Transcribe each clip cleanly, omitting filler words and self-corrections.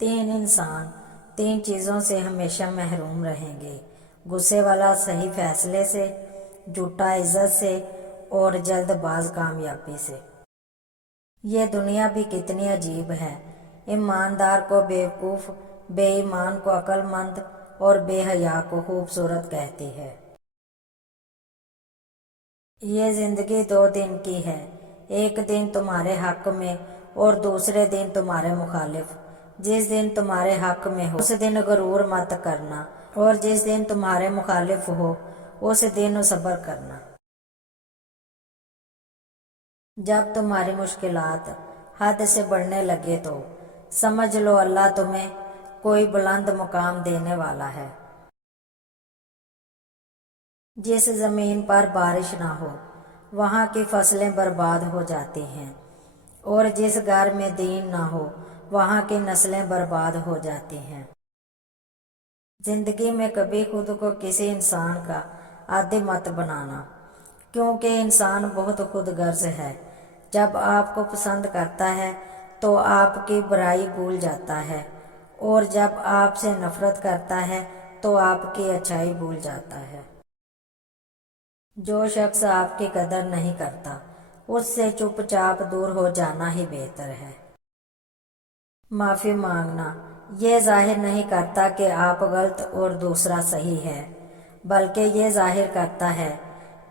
तीन इंसान तीन चीज़ों से हमेशा महरूम रहेंगे: गुस्से वाला सही फैसले से, झूठा इज्जत से, और जल्दबाज कामयाबी से। ये दुनिया भी कितनी अजीब है। ईमानदार को बेवकूफ़, बेईमान को अक्लमंद और बेहया को खूबसूरत कहती है। ये जिंदगी 2 दिन की है, एक दिन तुम्हारे हक में और दूसरे दिन तुम्हारे मुखालिफ। जिस दिन तुम्हारे हक में हो उस दिन गरूर मत करना, और जिस दिन तुम्हारे मुखालिफ हो उस दिन सब्र करना। जब तुम्हारी मुश्किलात हद से बढ़ने लगे तो समझ लो अल्लाह तुम्हें कोई बुलंद मुकाम देने वाला है। जिस ज़मीन पर बारिश ना हो वहाँ की फसलें बर्बाद हो जाती हैं, और जिस घर में दीन ना हो वहाँ की नस्लें बर्बाद हो जाती हैं। जिंदगी में कभी खुद को किसी इंसान का आदी मत बनाना, क्योंकि इंसान बहुत खुदगर्ज है। जब आपको पसंद करता है तो आपकी बुराई भूल जाता है, और जब आपसे नफरत करता है तो आपकी अच्छाई भूल जाता है। जो शख्स आपकी कदर नहीं करता उससे चुपचाप दूर हो जाना ही बेहतर है। माफ़ी मांगना ये जाहिर नहीं करता कि आप गलत और दूसरा सही है, बल्कि ये जाहिर करता है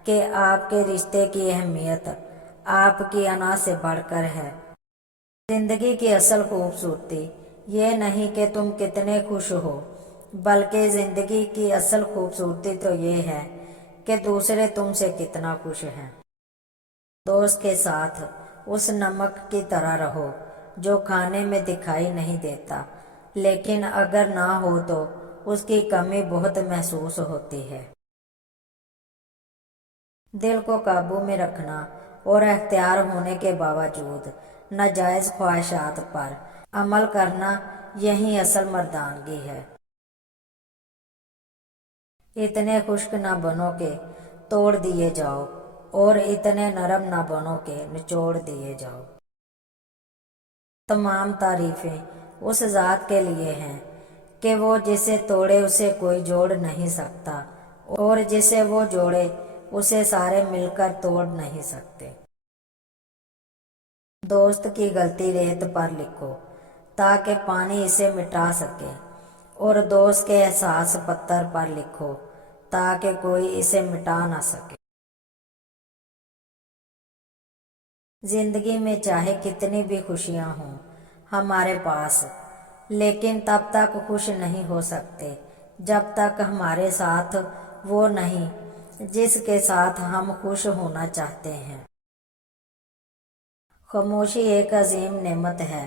कि आपके रिश्ते की अहमियत आपकी अना से बढ़कर है। जिंदगी की असल खूबसूरती ये नहीं कि तुम कितने खुश हो, बल्कि जिंदगी की असल खूबसूरती तो ये है कि दूसरे तुमसे कितना खुश हैं। दोस्त के साथ उस नमक की तरह रहो जो खाने में दिखाई नहीं देता, लेकिन अगर ना हो तो उसकी कमी बहुत महसूस होती है। दिल को काबू में रखना और अख्तियार होने के बावजूद नाजायज ख्वाहिशात पर अमल करना, यही असल मर्दानगी है। इतने खुश्क ना बनो के तोड़ दिए जाओ, और इतने नरम ना बनो के निचोड़ दिए जाओ। तमाम तारीफें उस ज़ात के लिए हैं कि वो जिसे तोड़े उसे कोई जोड़ नहीं सकता, और जिसे वो जोड़े उसे सारे मिलकर तोड़ नहीं सकते। दोस्त की गलती रेत पर लिखो ताकि पानी इसे मिटा सके, और दोस्त के एहसास पत्थर पर लिखो ताकि कोई इसे मिटा ना सके। जिंदगी में चाहे कितनी भी खुशियां हों हमारे पास, लेकिन तब तक खुश नहीं हो सकते जब तक हमारे साथ वो नहीं जिसके साथ हम खुश होना चाहते हैं। खामोशी एक अजीम नेमत है,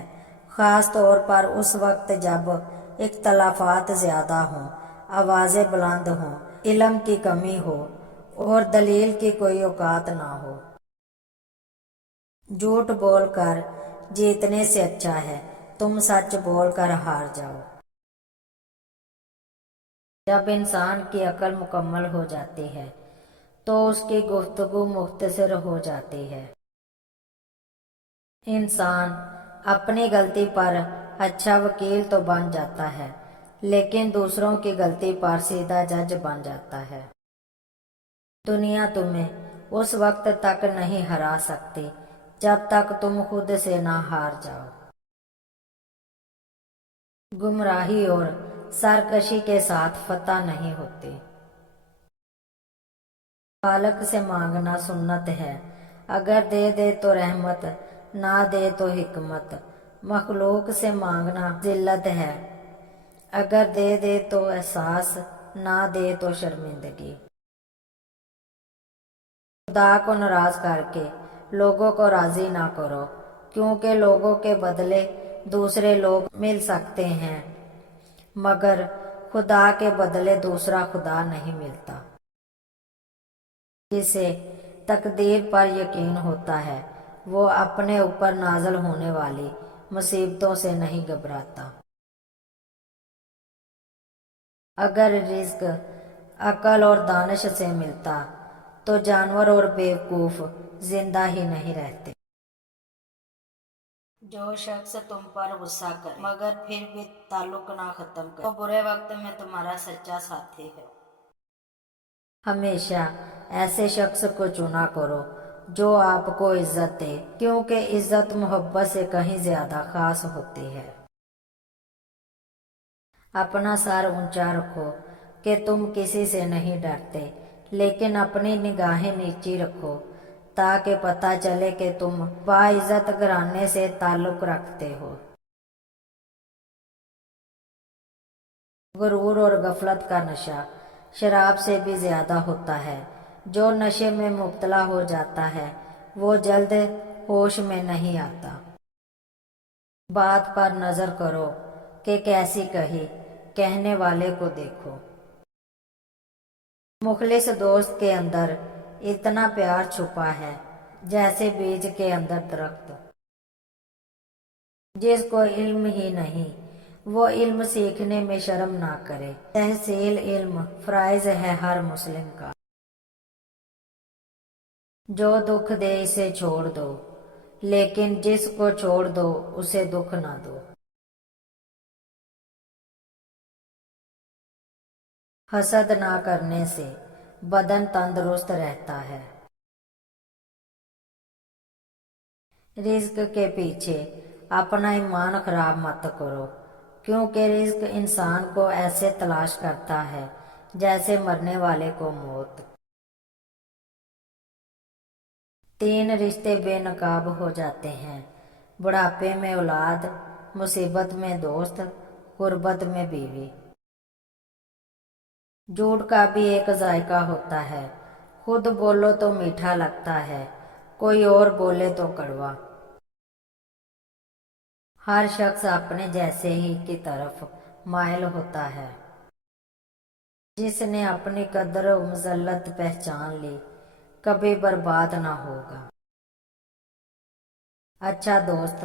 ख़ास तौर पर उस वक्त जब इख्तलाफात ज़्यादा हों, आवाज़ें बुलंद हों, इल्म की कमी हो और दलील की कोई औकात ना हो। झूठ बोलकर जीतने से अच्छा है तुम सच बोलकर हार जाओ। जब इंसान की अक्ल मुकम्मल हो जाती है तो उसकी गुफ्तगू मुख्तसर हो जाती है। इंसान अपनी गलती पर अच्छा वकील तो बन जाता है, लेकिन दूसरों की गलती पर सीधा जज बन जाता है। दुनिया तुम्हें उस वक्त तक नहीं हरा सकती जब तक तुम खुद से ना हार जाओ। गुमराही और सरकशी के साथ फतह नहीं होती। खालक से मांगना सुन्नत है, अगर दे दे तो रहमत, ना दे तो हिकमत। मखलूक से मांगना जिल्लत है, अगर दे दे तो एहसास, ना दे तो शर्मिंदगी। खुदा को नाराज करके लोगों को राजी ना करो, क्योंकि लोगों के बदले दूसरे लोग मिल सकते हैं, मगर खुदा के बदले दूसरा खुदा नहीं मिलता। जिसे तकदीर पर यकीन होता है वो अपने ऊपर नाज़िल होने वाली मुसीबतों से नहीं घबराता। अगर रिज़्क अक्ल और दानिश से मिलता तो जानवर और बेवकूफ़ जिंदा ही नहीं रहते। जो शख्स तुम पर गुस्सा करे मगर फिर भी ताल्लुक ना खत्म करे, तो बुरे वक्त में तुम्हारा सच्चा साथी है। हमेशा ऐसे शख्स को चुना करो जो आपको इज्जत दे, क्योंकि इज्जत मोहब्बत से कहीं ज्यादा खास होती है। अपना सर ऊंचा रखो कि तुम किसी से नहीं डरते, लेकिन अपनी निगाहें नीची रखो ताकि पता चले कि तुम बाइज्जत घराने से ताल्लुक रखते हो। गुरूर और गफलत का नशा शराब से भी ज्यादा होता है। जो नशे में मुब्तला हो जाता है वो जल्द होश में नहीं आता। बात पर नजर करो कि कैसी कही, कहने वाले को देखो। मुखलिस दोस्त के अंदर इतना प्यार छुपा है जैसे बीज के अंदर दरख्त। जिसको इल्म ही नहीं वो इल्म सीखने में शर्म ना करे। तहसील इल्म फराइज है हर मुस्लिम का। जो दुख दे इसे छोड़ दो, लेकिन जिसको छोड़ दो उसे दुख ना दो। हसद ना करने से बदन तंदुरुस्त रहता है। रिज्क के पीछे अपना ईमान खराब मत करो, क्योंकि रिज्क इंसान को ऐसे तलाश करता है जैसे मरने वाले को मौत। 3 रिश्ते बेनकाब हो जाते हैं, बुढ़ापे में औलाद, मुसीबत में दोस्त, गुर्बत में बीवी। झूठ का भी एक जायका होता है, खुद बोलो तो मीठा लगता है, कोई और बोले तो कड़वा। हर शख्स अपने जैसे ही की तरफ माइल होता है। जिसने अपनी कदर और मजल्लत पहचान ली कभी बर्बाद ना होगा। अच्छा दोस्त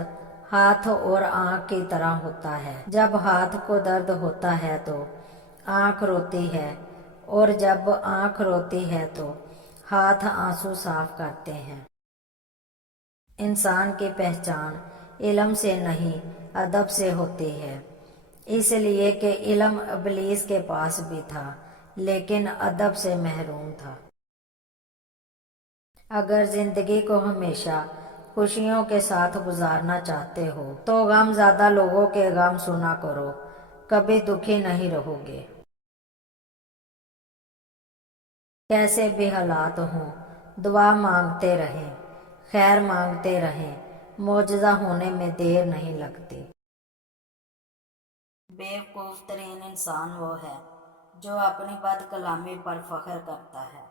हाथ और आंख की तरह होता है। जब हाथ को दर्द होता है तो आंख रोती है, और जब आंख रोती है तो हाथ आंसू साफ करते हैं। इंसान की पहचान इल्म से नहीं अदब से होती है, इसलिए कि इल्म इब्लीस के पास भी था लेकिन अदब से महरूम था। अगर जिंदगी को हमेशा खुशियों के साथ गुजारना चाहते हो तो गम ज्यादा लोगों के गम सुना करो, कभी दुखी नहीं रहोगे। कैसे भी हालात हों दुआ मांगते रहें, खैर मांगते रहें, मौजज़ा होने में देर नहीं लगती। बेवकूफ तरीन इंसान वो है जो अपनी बदकलामी पर फख्र करता है।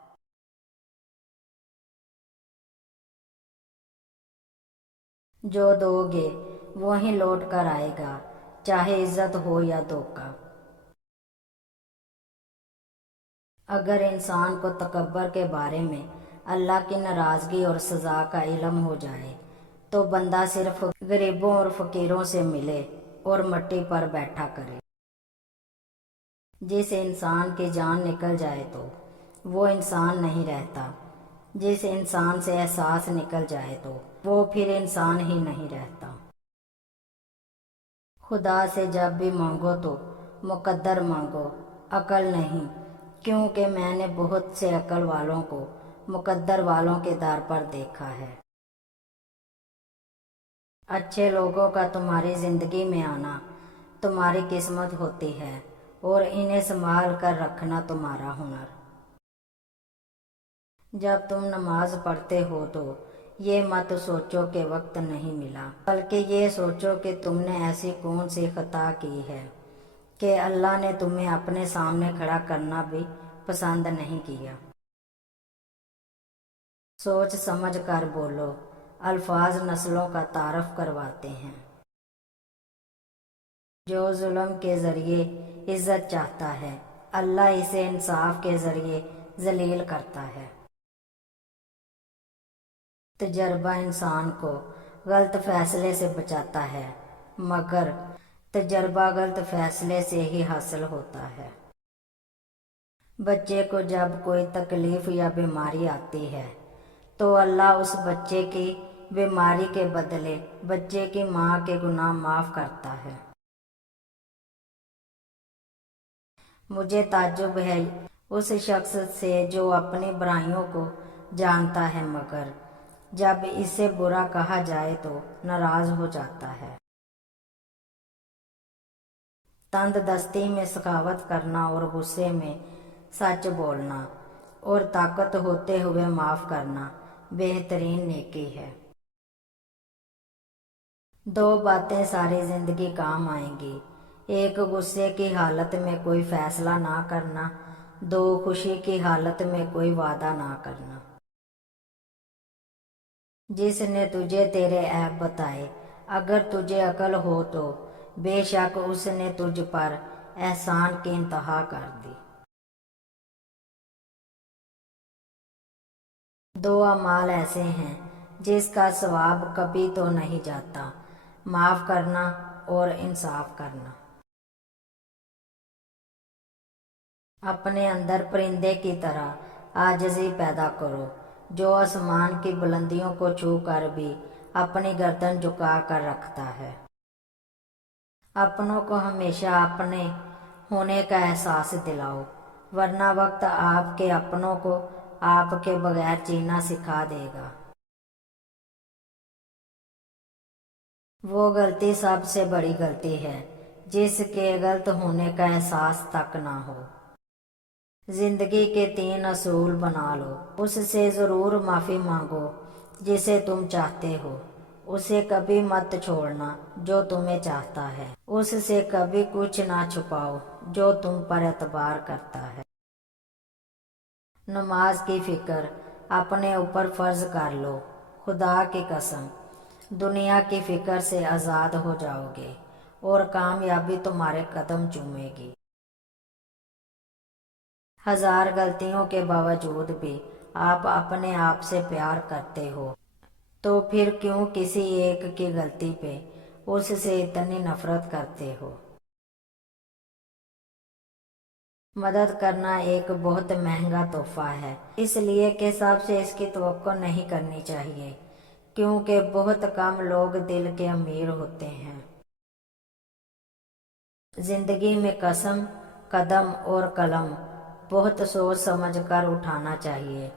जो दोगे वो ही लौट कर आएगा, चाहे इज्जत हो या धोखा। अगर इंसान को तकब्बर के बारे में अल्लाह की नाराजगी और सजा का इल्म हो जाए तो बंदा सिर्फ गरीबों और फकीरों से मिले और मट्टी पर बैठा करे। जिस इंसान की जान निकल जाए तो वो इंसान नहीं रहता। जिस इंसान से एहसास निकल जाए तो वो फिर इंसान ही नहीं रहता। खुदा से जब भी मांगो तो मुकद्दर मांगो, अकल नहीं, क्योंकि मैंने बहुत से अकल वालों को मुकद्दर वालों के दर पर देखा है। अच्छे लोगों का तुम्हारी जिंदगी में आना तुम्हारी किस्मत होती है और इन्हें संभाल कर रखना तुम्हारा हुनर। जब तुम नमाज पढ़ते हो तो ये मत सोचो कि वक्त नहीं मिला, बल्कि ये सोचो कि तुमने ऐसी कौन सी खता की है कि अल्लाह ने तुम्हें अपने सामने खड़ा करना भी पसंद नहीं किया। सोच समझ कर बोलो, अल्फाज नस्लों का तारफ करवाते हैं। जो जुल्म के जरिए इज्जत चाहता है अल्लाह इसे इंसाफ के जरिए जलील करता है। तजर्बा इंसान को गलत फैसले से बचाता है, मगर तजर्बा गलत फैसले से ही हासिल होता है। बच्चे को जब कोई तकलीफ या बीमारी आती है तो अल्लाह उस बच्चे की बीमारी के बदले बच्चे की माँ के गुनाह माफ करता है। मुझे ताज्जुब है उस शख्स से जो अपनी बुराइयों को जानता है मगर जब इसे बुरा कहा जाए तो नाराज हो जाता है। तंददस्ती में सखावत करना और गुस्से में सच बोलना और ताकत होते हुए माफ करना बेहतरीन नेकी है। दो बातें सारी जिंदगी काम आएंगी, एक गुस्से की हालत में कोई फैसला ना करना, दो खुशी की हालत में कोई वादा ना करना। जिसने तुझे तेरे ऐब बताए, अगर तुझे अकल हो तो बेशक उसने तुझ पर एहसान की इंतहा कर दी। दो अमाल ऐसे हैं जिसका सवाब कभी तो नहीं जाता, माफ करना और इंसाफ करना। अपने अंदर परिंदे की तरह आजिज़ी पैदा करो जो आसमान की बुलंदियों को छू कर भी अपनी गर्दन झुका कर रखता है। अपनों को हमेशा अपने होने का एहसास दिलाओ, वरना वक्त आपके अपनों को आपके बगैर जीना सिखा देगा। वो गलती सबसे बड़ी गलती है जिसके गलत होने का एहसास तक ना हो। जिंदगी के 3 असूल बना लो, उससे ज़रूर माफ़ी मांगो जिसे तुम चाहते हो, उसे कभी मत छोड़ना जो तुम्हें चाहता है, उससे कभी कुछ ना छुपाओ जो तुम पर एतबार करता है। नमाज की फिक्र अपने ऊपर फर्ज कर लो, खुदा की कसम दुनिया की फिक्र से आज़ाद हो जाओगे और कामयाबी तुम्हारे कदम चूमेगी। 1000 गलतियों के बावजूद भी आप अपने आप से प्यार करते हो, तो फिर क्यों किसी एक की गलती पे उससे इतनी नफरत करते हो। मदद करना एक बहुत महंगा तोहफा है, इसलिए कि सबसे इसकी तवक्को नहीं करनी चाहिए, क्योंकि बहुत कम लोग दिल के अमीर होते हैं। जिंदगी में कसम, कदम और कलम बहुत सोच समझ कर उठाना चाहिए।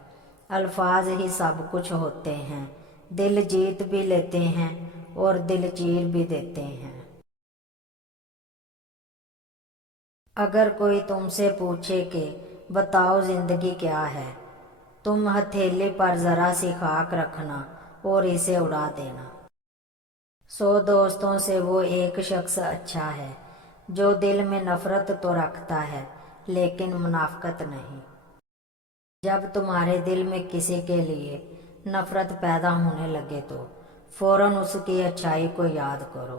अल्फाज ही सब कुछ होते हैं, दिल जीत भी लेते हैं और दिल चीर भी देते हैं। अगर कोई तुमसे पूछे कि बताओ जिंदगी क्या है, तुम हथेली पर जरा सी खाक रखना और इसे उड़ा देना। 100 दोस्तों से वो एक शख्स अच्छा है जो दिल में नफरत तो रखता है लेकिन मुनाफकत नहीं। जब तुम्हारे दिल में किसी के लिए नफरत पैदा होने लगे तो फौरन उसकी अच्छाई को याद करो।